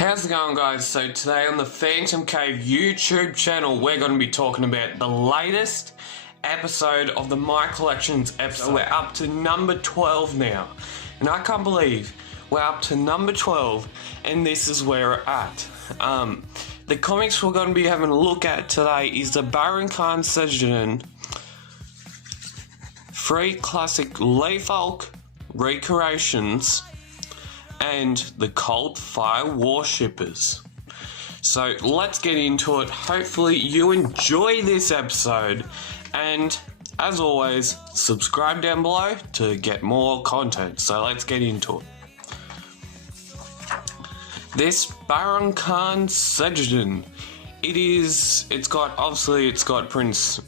How's it going, guys? So today on the PhantomCave YouTube channel, we're going to be talking about the latest episode of the My Collections episode. So we're up to number 12 now, and I can't believe we're up to number 12, and this is where we're at. The comics we're going to be having a look at today is the Baron Khan Sejourn Free Classic Fulke Recreations and the Cold Fire Worshippers. So let's get into it. Hopefully you enjoy this episode, and as always, subscribe down below to get more content. So let's get into it. This Baron Khan Sejourn, it's got Prince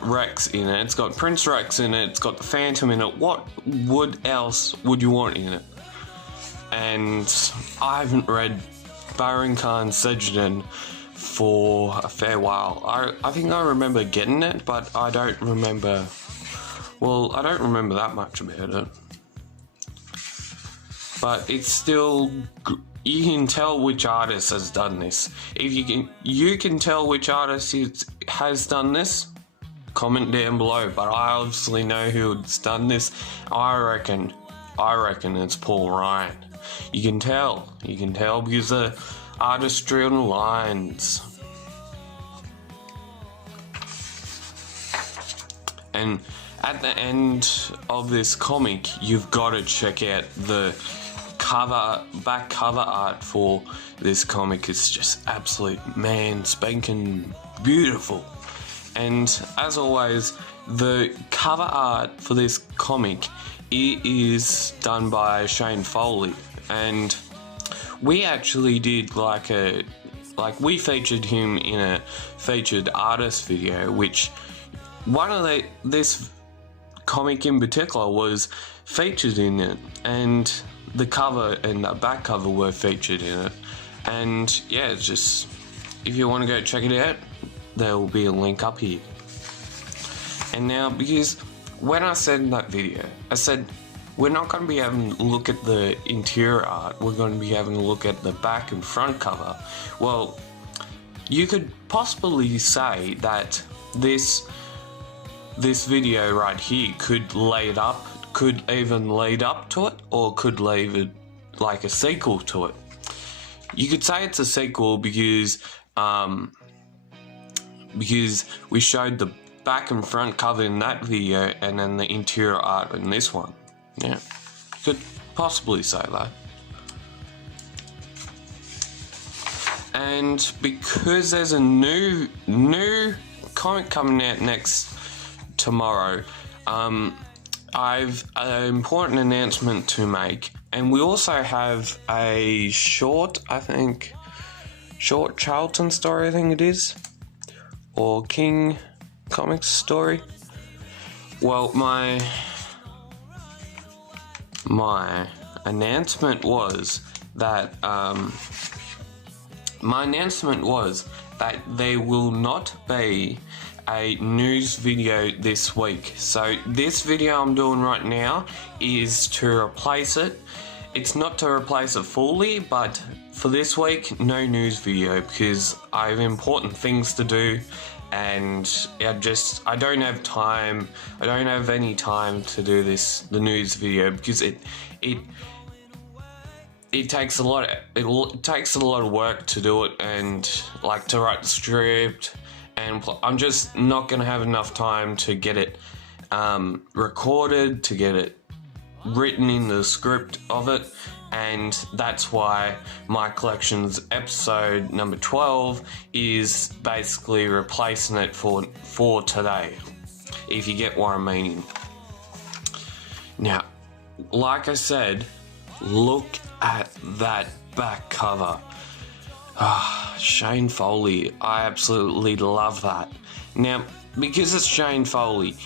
Rex in it. It's got Prince Rex in it. It's got the Phantom in it. What else would you want in it? And I haven't read Baron Khan Sejourn for a fair while. I think I remember getting it, but I don't remember. Well, I don't remember that much about it. But it's still. You can tell which artist has done this. If you can tell which artist has done this, comment down below. But I obviously know who's done this. I reckon it's Paul Ryan. You can tell because the artistry on the lines. And at the end of this comic, you've got to check out the back cover art for this comic. It's just absolute spanking beautiful. And as always, the cover art for this comic is done by Shane Foley, and we actually did we featured him in a featured artist video, which this comic in particular was featured in it, and the cover and the back cover were featured in it. And yeah, it's just, if you want to go check it out, there will be a link up here. And now, because when I said in that video, I said we're not going to be having a look at the interior art, we're going to be having a look at the back and front cover. Well, you could possibly say that this video right here could even lead up to it, or could leave it like a sequel to it. You could say it's a sequel because we showed the back and front cover in that video, and then the interior art in this one. Yeah, you could possibly say that. And because there's a new comic coming out tomorrow, I've an important announcement to make, and we also have a short Charlton story, I think it is, or King Comics story. Well, my announcement was that there will not be a news video this week. So this video I'm doing right now is to replace it. It's not to replace it fully, but for this week, no news video, because I have important things to do, and I don't have time. I don't have any time to do the news video, because it takes a lot of work to do it, and to write the script. And I'm just not going to have enough time to get it recorded, to get it written in the script of it. And that's why My Collections episode number 12 is basically replacing it for today, if you get what I'm meaning. Now, like I said, look at that back cover. Shane Foley, I absolutely love that. Now, because it's Shane Foley,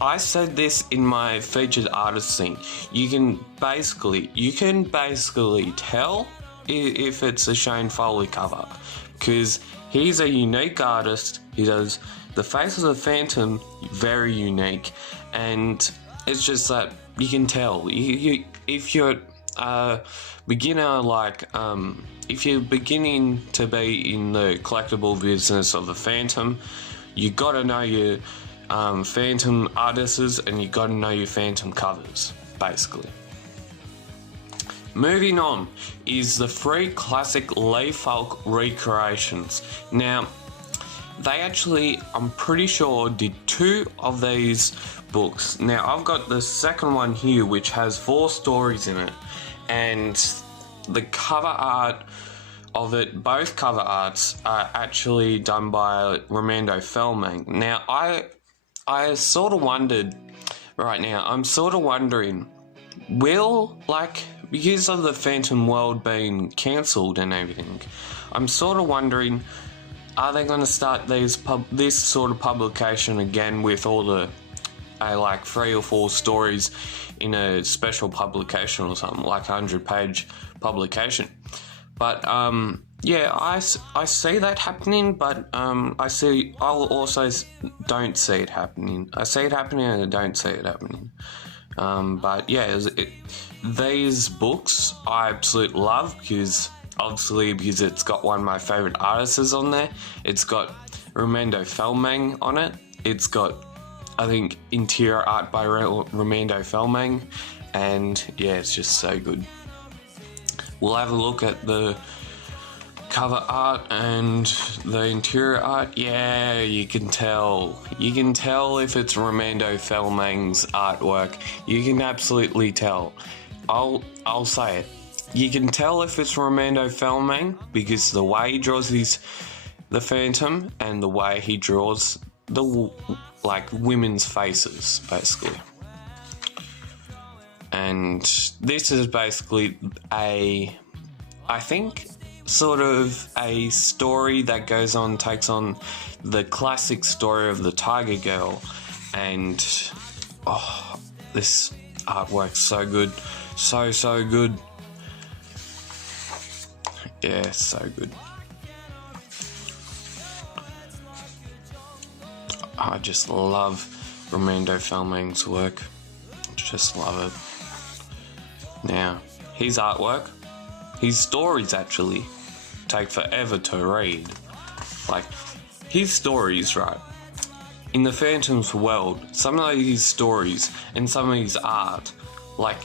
I said this in my featured artist thing, you can basically tell if it's a Shane Foley cover, because he's a unique artist. He does the face of the Phantom very unique, and it's just that you can tell. If you're a beginner, like if you're beginning to be in the collectible business of the Phantom, you got to know your Phantom artists and you got to know your Phantom covers, basically. Moving on is the free classic Lee Fulke recreations. Now, they actually, I'm pretty sure, did 2 of these books. Now, I've got the second one here, which has 4 stories in it, and the cover art of it, both cover arts, are actually done by Romando Felming. Now, I sort of wondered, right now, I'm sort of wondering, will, like, because of the Phantom World being cancelled and everything, I'm sort of wondering, are they going to start this sort of publication again with all the like 3 or 4 stories in a special publication or something, like a 100-page publication? But yeah, I see that happening, but I also don't see it happening. I see it happening and I don't see it happening. But yeah, these books I absolutely love, because it's got one of my favourite artists on there. It's got Romando Felming on it. It's got, I think, interior art by Romando Felming, and yeah, it's just so good. We'll have a look at the cover art and the interior art. Yeah, you can tell. You can tell if it's Romando Felming's artwork. You can absolutely tell. I'll say it. You can tell if it's Romando Felming because the way he draws the Phantom and the way he draws the women's faces, basically. And this is basically I think, sort of a story that takes on the classic story of the Tiger Girl, and this artwork's so good, so good. Yeah, so good. I just love Romando Felming's work. Just love it. Now, his artwork, his stories actually take forever to read. Like, his stories, right? In the Phantom's world, some of his stories and some of his art, like,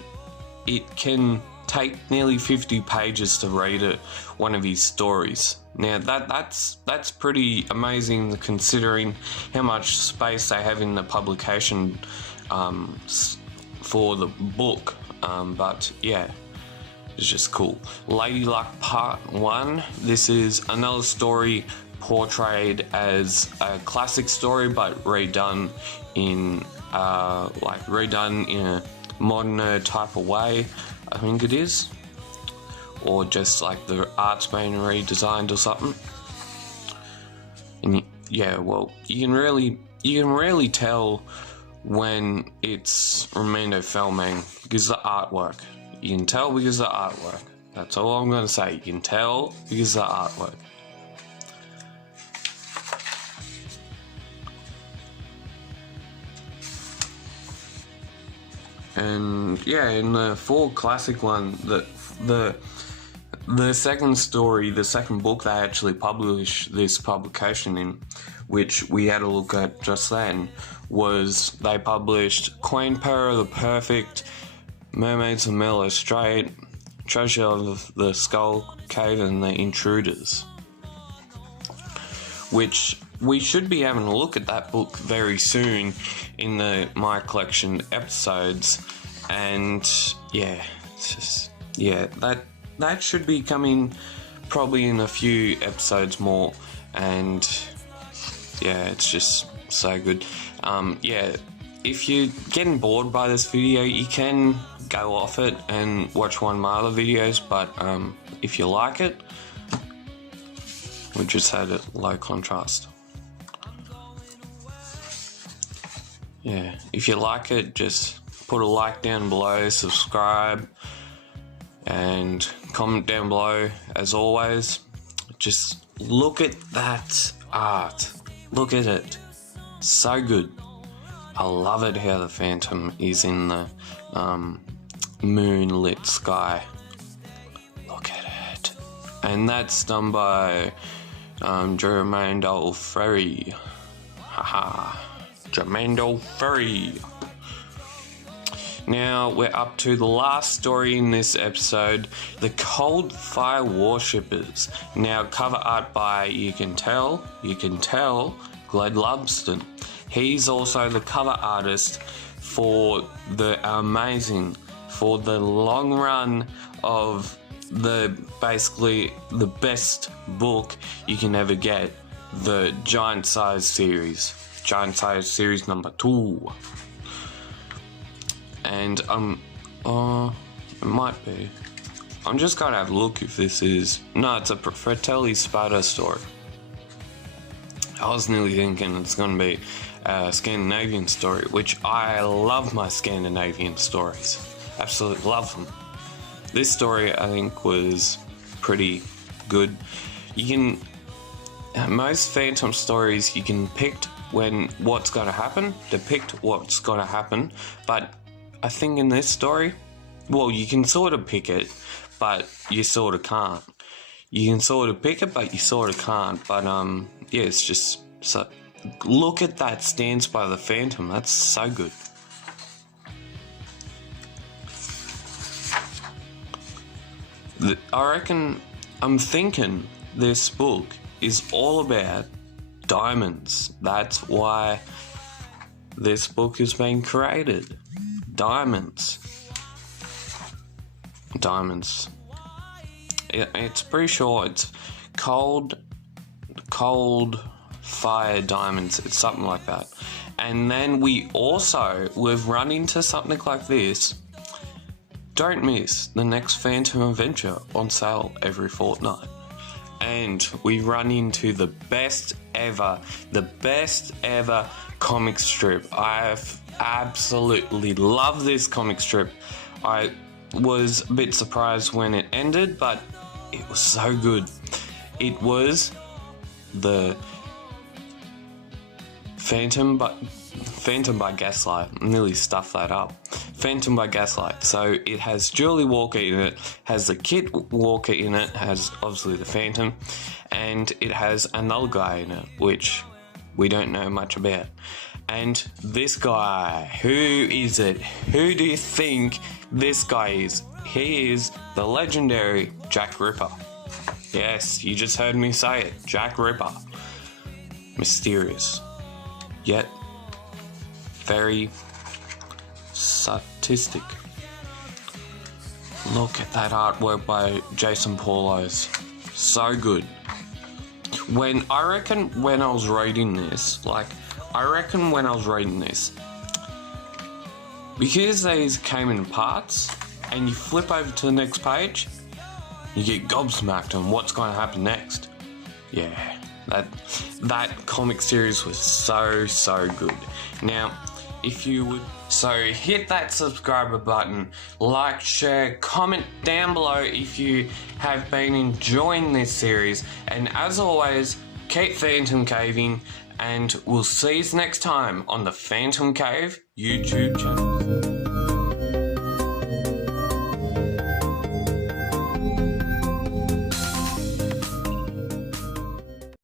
it can take nearly 50 pages to read one of his stories. Now that's pretty amazing, considering how much space they have in the publication for the book. But yeah, it's just cool. Lady Luck Part 1. This is another story portrayed as a classic story, but redone in a modern type of way, I think it is, or just like the art's been redesigned or something. And yeah, well, you can really tell when it's Romando Felming because of the artwork. You can tell because of the artwork. That's all I'm going to say. You can tell because of the artwork. And yeah, in the full classic one, the second story, the second book they actually published this publication in, which we had a look at just then, was they published Queen Para the Perfect, Mermaids of Mellow Strait, Treasure of the Skull Cave, and The Intruders, which we should be having a look at that book very soon in the My Collection episodes. And yeah, it's just, yeah, that should be coming probably in a few episodes more. And yeah, it's just so good. Yeah, if you're getting bored by this video, you can go off it and watch one of my other videos, but if you like it, we just had it low contrast. Yeah, if you like it, just put a like down below, subscribe, and comment down below. As always, just look at that art. Look at it. So good. I love it how the Phantom is in the moonlit sky. Look at it. And that's done by Jermaine Ferry. Haha. Jermaine Ferry. Now we're up to the last story in this episode, the Cold Fire Worshippers. Now cover art by, you can tell, Glad Lumsden. He's also the cover artist for the long run of basically the best book you can ever get, the Giant Size series number 2. And it might be. I'm just gonna have a look if this is. No, it's a Fratelli Spada story. I was nearly thinking it's gonna be a Scandinavian story, which I love my Scandinavian stories. Absolutely love them. This story I think was pretty good. Most Phantom stories you can depict what's gonna happen, but I think in this story, well, you can sort of pick it, but you sort of can't. You can sort of pick it, but you sort of can't. But yeah, it's just so. Look at that stance by the Phantom. That's so good. I'm thinking this book is all about diamonds. That's why this book has been created. Diamonds. It's pretty sure it's cold fire diamonds. It's something like that. And then we've run into something like this. Don't miss the next Phantom Adventure on sale every fortnight. And we run into the best ever comic strip. I've absolutely love this comic strip. I was a bit surprised when it ended, but it was so good. It was the Phantom by Gaslight. Nearly stuffed that up. Phantom by Gaslight. So it has Julie Walker in it, has the Kid Walker in it, has obviously the Phantom, and it has another guy in it, which we don't know much about. And this guy, who is it? Who do you think this guy is? He is the legendary Jack Ripper. Yes, you just heard me say it. Jack Ripper. Mysterious, yet very sadistic. Look at that artwork by Jason Paulos. So good. When I was reading this, because these came in parts, and you flip over to the next page, you get gobsmacked on what's going to happen next. Yeah, that comic series was so good. Now, if you would, hit that subscriber button, like, share, comment down below if you have been enjoying this series, and as always, keep Phantom Caving, and we'll see you next time on the Phantom Cave YouTube channel.